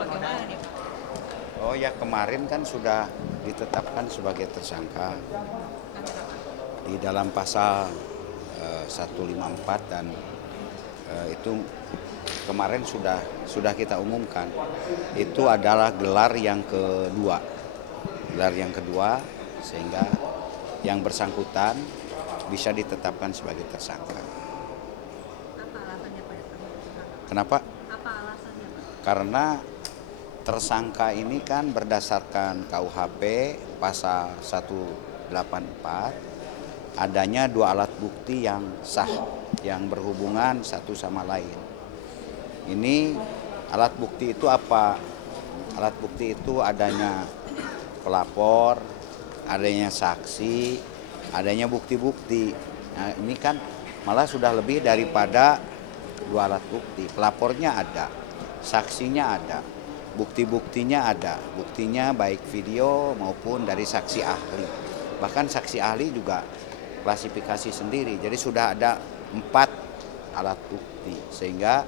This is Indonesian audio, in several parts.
bagaimana nih Pak? Oh ya, kemarin kan sudah ditetapkan sebagai tersangka di dalam pasal 154 dan itu kemarin sudah kita umumkan. Itu adalah gelar yang kedua. Gelar yang kedua sehingga yang bersangkutan bisa ditetapkan sebagai tersangka. Apa alasannya Pak? Kenapa? Apa alasannya Pak? Karena tersangka ini kan berdasarkan KUHP pasal 184 adanya dua alat bukti yang sah yang berhubungan satu sama lain. Ini alat bukti itu apa? Alat bukti itu adanya pelapor, adanya saksi, adanya bukti-bukti. Nah, ini kan malah sudah lebih daripada dua alat bukti. Pelapornya ada, saksinya ada, bukti-buktinya ada. Buktinya baik video maupun dari saksi ahli. Bahkan saksi ahli juga klasifikasi sendiri. Jadi sudah ada 4 alat bukti sehingga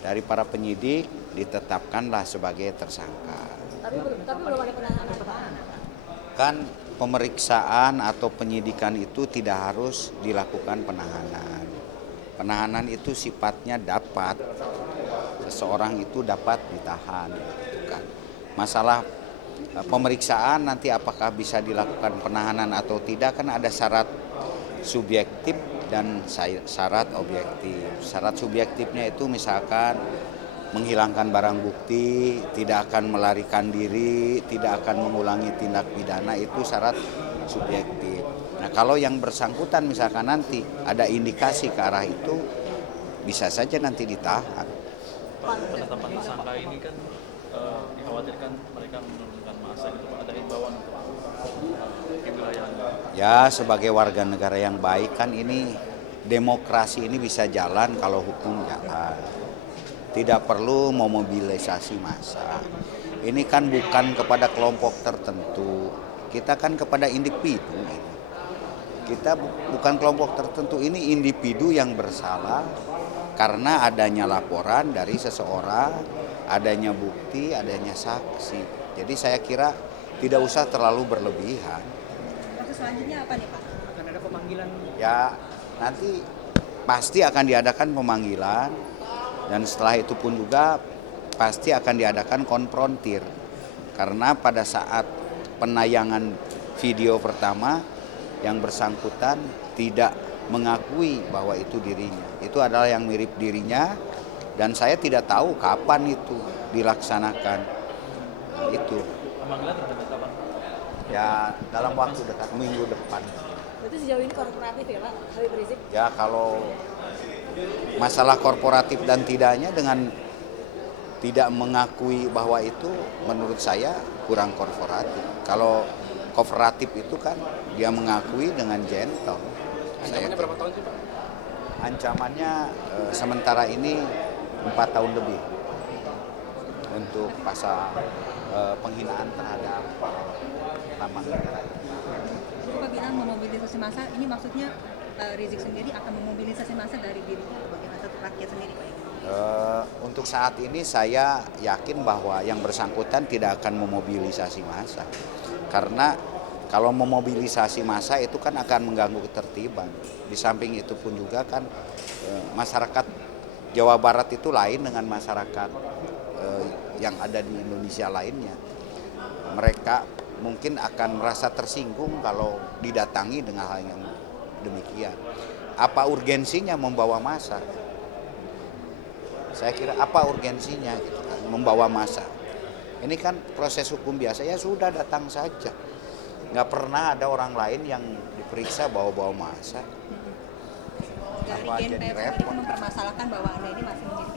dari para penyidik ditetapkanlah sebagai tersangka. Tapi belum ada penahanan Pak. Kan pemeriksaan atau penyidikan itu tidak harus dilakukan penahanan. Penahanan itu sifatnya dapat seseorang itu dapat ditahan. Gitu kan. Masalah pemeriksaan nanti apakah bisa dilakukan penahanan atau tidak kan ada syarat subjektif dan syarat objektif. Syarat subjektifnya itu misalkan menghilangkan barang bukti, tidak akan melarikan diri, tidak akan mengulangi tindak pidana, itu syarat subjektif. Nah, kalau yang bersangkutan misalkan nanti ada indikasi ke arah itu, bisa saja nanti ditahan. Penetapan tersangka ini kan dikhawatirkan mereka menurunkan massa gitu Pak. Ada imbauan untuk di wilayah Anda? Ya, sebagai warga negara yang baik kan ini demokrasi ini bisa jalan kalau hukum jalan. Tidak perlu memobilisasi massa. Ini kan bukan kepada kelompok tertentu. Kita kan kepada individu. Kita bukan kelompok tertentu, ini individu yang bersalah karena adanya laporan dari seseorang, adanya bukti, adanya saksi. Jadi saya kira tidak usah terlalu berlebihan. Proses selanjutnya apa nih Pak? Akan ada pemanggilan. Ya, nanti pasti akan diadakan pemanggilan dan setelah itu pun juga pasti akan diadakan konfrontir. Karena pada saat penayangan video pertama yang bersangkutan tidak mengakui bahwa itu dirinya. Itu adalah yang mirip dirinya dan saya tidak tahu kapan itu dilaksanakan. Itu. Pemanggilan terhadap kapan? Ya, dalam waktu dekat minggu depan. Berarti sejauh ini korporatif ya Pak, Habib Rizik? Ya, kalau masalah korporatif dan tidaknya dengan tidak mengakui bahwa itu menurut saya kurang korporatif. Kalau kooperatif itu kan dia mengakui dengan gentle. Ancamannya berapa tahun sih Pak? Ancamannya sementara ini 4 tahun lebih untuk pasal penghinaan terhadap nama negara. Jadi Pak bilang memobilisasi massa, ini maksudnya Rizik sendiri akan memobilisasi massa dari dirinya atau bagaimana atau rakyat sendiri Pak? Untuk saat ini saya yakin bahwa yang bersangkutan tidak akan memobilisasi massa. Karena kalau memobilisasi massa itu kan akan mengganggu ketertiban. Di samping itu pun juga kan masyarakat Jawa Barat itu lain dengan masyarakat yang ada di Indonesia lainnya. Mereka mungkin akan merasa tersinggung kalau didatangi dengan hal yang demikian. Apa urgensinya membawa massa? Saya kira apa urgensinya gitu kan, membawa massa. Ini kan proses hukum biasa, ya sudah datang saja. Nggak pernah ada orang lain yang diperiksa bawa-bawa massa. Dari Apa jadi GNPF sendiri repot? mempermasalahkan bahwa Anda ini masih menjadi